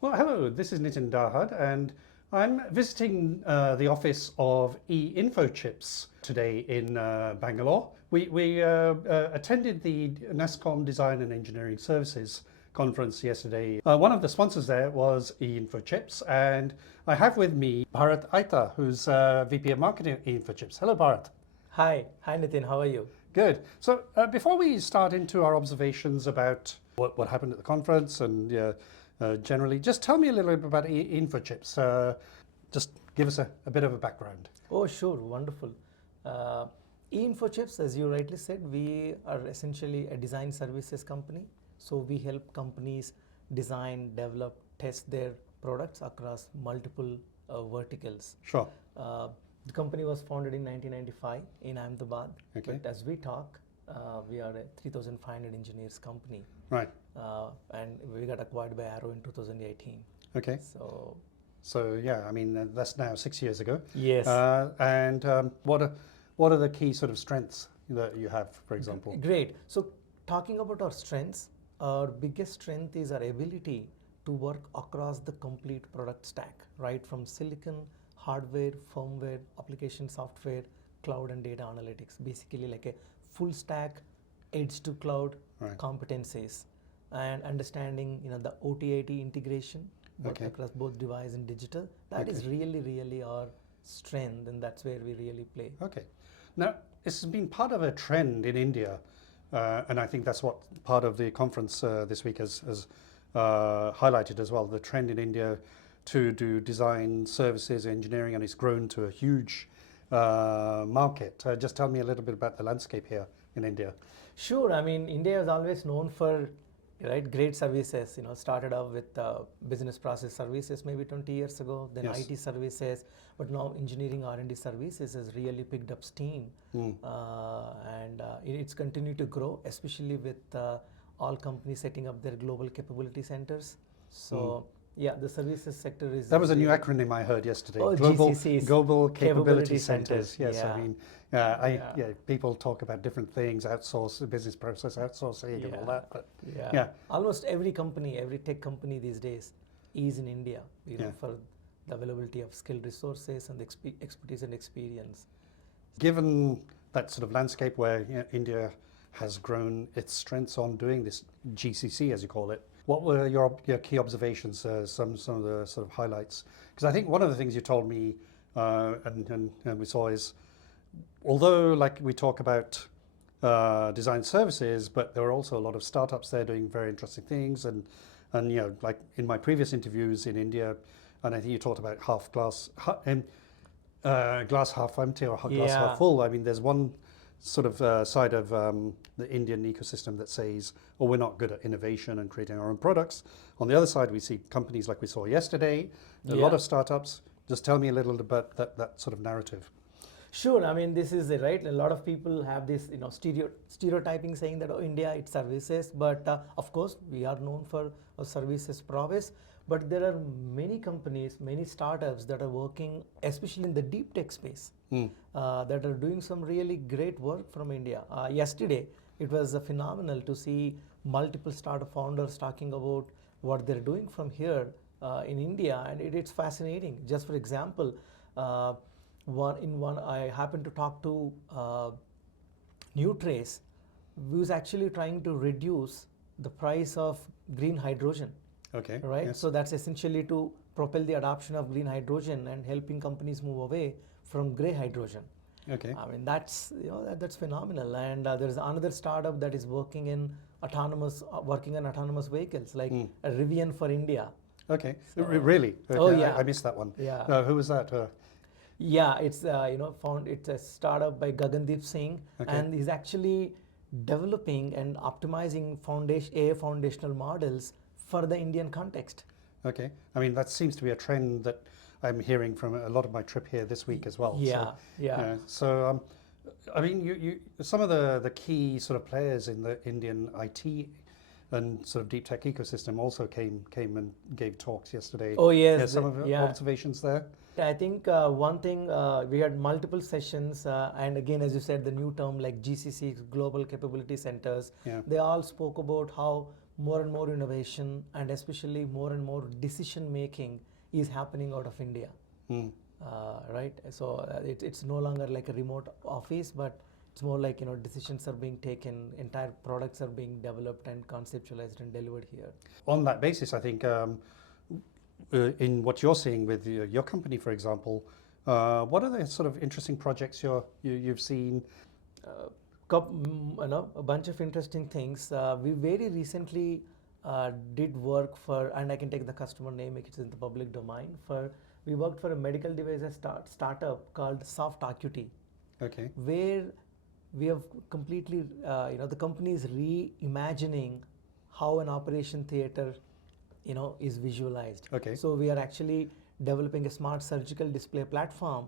Well, hello, this is Nitin Dahad, and I'm visiting the office of EInfochips today in Bangalore. We attended the NASSCOM Design and Engineering Services conference yesterday. One of the sponsors there was EInfochips, and I have with me Bharath Aitha, who's VP of Marketing at EInfochips. Hello, Bharath. Hi Nitin, how are you? Good. So before we start into our observations about what happened at the conference and generally, just tell me a little bit about InfoChips. Just give us a bit of a background. Oh, sure, wonderful. Uh, EInfochips, as you rightly said, we are essentially a design services company. So we help companies design, develop, test their products across multiple verticals. Sure. The company was founded in 1995 in Ahmedabad. Okay. But as we talk, we are a 3,500 engineers company. Right. And we got acquired by Arrow in 2018. Okay. So yeah, I mean that's now 6 years ago. Yes. And what are the key sort of strengths that you have, for example? Great. So talking about our strengths, our biggest strength is our ability to work across the complete product stack, right from silicon, hardware, firmware, application software, cloud and data analytics. Basically like a full stack, edge to cloud competencies, and understanding the OT/IT integration across both device and digital. That is really our strength, and that's where we really play. Okay. Now, this has been part of a trend in India, and I think that's what part of the conference this week has highlighted as well, the trend in India to do design services, engineering, and it's grown to a huge market. Just tell me a little bit about the landscape here in India. Sure. I mean, India is always known for great services. Started off with business process services maybe 20 years ago, then IT services, but now engineering R&D services has really picked up steam, and it's continued to grow, especially with all companies setting up their global capability centers. So. Yeah, the services sector is... That was a new acronym I heard yesterday. Oh, Global Capability Centers. Yes, yeah. I mean, people talk about different things, outsource, business process outsourcing and all that. But almost every company, every tech company these days is in India, for the availability of skilled resources and the expertise and experience. Given that sort of landscape where India has grown its strengths on doing this GCC, as you call it, what were your key observations, some of the sort of highlights? Because I think one of the things you told me and we saw is, although like we talk about design services, but there are also a lot of startups there doing very interesting things. And like in my previous interviews in India, and I think you talked about glass half empty or glass half full. I mean, there's one sort of side of the Indian ecosystem that says, oh, we're not good at innovation and creating our own products. On the other side, we see companies like we saw yesterday, a lot of startups. Just tell me a little about that sort of narrative. Sure. I mean, this is right. A lot of people have this, stereotyping saying that, oh, India, it's services. But of course, we are known for our services prowess. But there are many companies, many startups that are working, especially in the deep tech space, that are doing some really great work from India. Yesterday, it was phenomenal to see multiple startup founders talking about what they're doing from here in India, and it's fascinating. Just for example, one I happened to talk to Nutrace, who's actually trying to reduce the price of green hydrogen. Okay. Right. Yes. So that's essentially to propel the adoption of green hydrogen and helping companies move away from gray hydrogen. Okay. I mean, that's that's phenomenal. And there's another startup that is working in autonomous vehicles, like a Rivian for India. Okay. So, really? Okay. Oh yeah. I missed that one. Yeah. Who was that? Yeah, it's it's a startup by Gagandeep Singh, and he's actually developing and optimizing AI foundational models for the Indian context. Okay. I mean, that seems to be a trend that I'm hearing from a lot of my trip here this week as well. So, I mean, you some of the key sort of players in the Indian IT and sort of deep tech ecosystem also came and gave talks yesterday. Oh yes. Some of your observations there? I think one thing, we had multiple sessions, and again, as you said, the new term like GCC, Global Capability Centers, they all spoke about how more and more innovation, and especially more and more decision making is happening out of India. Right? So it's no longer like a remote office, but it's more like, you know, decisions are being taken, entire products are being developed and conceptualized and delivered here. On that basis, I think in what you're seeing with your company, for example, what are the sort of interesting projects you've seen? You know, a bunch of interesting things. We very recently did work for, and I can take the customer name, it's in the public domain. We worked for a medical devices startup called Soft Acuity. Okay. Where we have completely, you know, the company is reimagining how an operation theater, you know, is visualized. Okay. So we are actually developing a smart surgical display platform,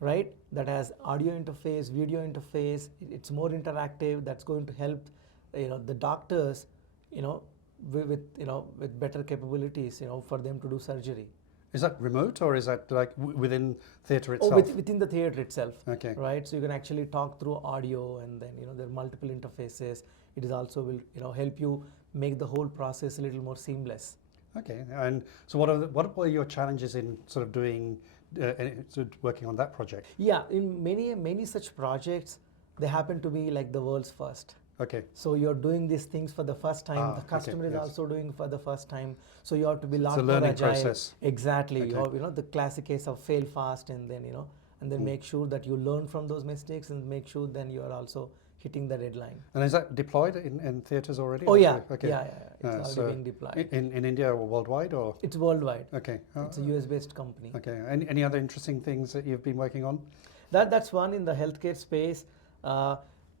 right, that has audio interface, video interface. It's more interactive. That's going to help, you know, the doctors, you know, with better capabilities, you know, for them to do surgery. Is that remote, or is that like within theatre itself? Oh, within the theatre itself. Okay. Right. So you can actually talk through audio, and then, you know, there are multiple interfaces. It is also will, you know, help you make the whole process a little more seamless. Okay. And so what were your challenges in sort of doing working on that project? Yeah, in many such projects, they happen to be like the world's first. Okay. So you're doing these things for the first time. The customer is yes. also doing for the first time. So you have to be a lot It's a more learning agile. process. Exactly. Okay. You have, you know, the classic case of fail fast, and then, you know, and then make sure that you learn from those mistakes, and make sure then you are also hitting the deadline. And is that deployed in theatres already? Oh yeah. Okay. Yeah. It's already being deployed. In India or worldwide, or? It's worldwide. Okay. It's a US-based company. Okay. Any other interesting things that you've been working on? That's one in the healthcare space.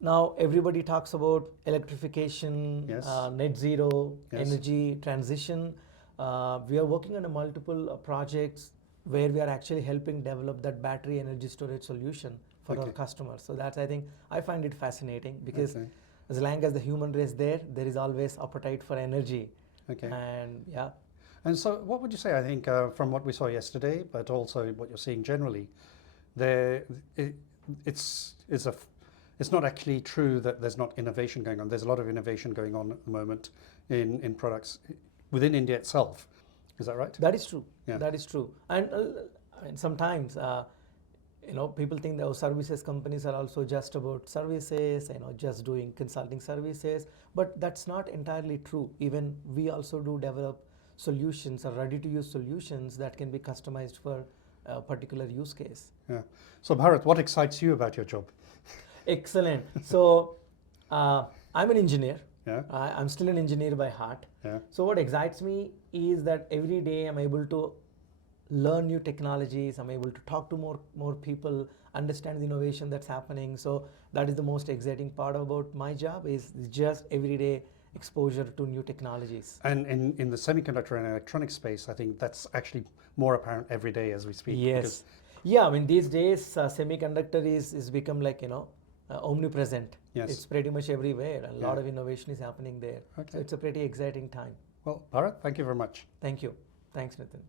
Now everybody talks about electrification, Yes. net zero, Yes. energy transition. We are working on projects where we are actually helping develop that battery energy storage solution for our customers. So that's, I find it fascinating, because as long as the human race there is always appetite for energy. Okay. And yeah. And so what would you say, I think, from what we saw yesterday, but also what you're seeing generally, it's not actually true that there's not innovation going on. There's a lot of innovation going on at the moment in products within India itself. Is that right? That is true. Yeah. That is true. And sometimes, you know, people think that services companies are also just about services, you know, just doing consulting services. But that's not entirely true. Even we also do develop solutions, or ready-to-use solutions that can be customized for a particular use case. Yeah. So Bharath, what excites you about your job? Excellent. So I'm an engineer. Yeah. I'm still an engineer by heart. Yeah. So what excites me is that every day I'm able to learn new technologies. I'm able to talk to more people, understand the innovation that's happening. So that is the most exciting part about my job, is just everyday exposure to new technologies. And in the semiconductor and electronic space, I think that's actually more apparent every day as we speak. Yes. Yeah, I mean, these days semiconductor is become like, you know, omnipresent. Yes. It's pretty much everywhere, and a lot of innovation is happening there. Okay. So it's a pretty exciting time. Well, Bharath, thank you very much. Thank you. Thanks, Nitin.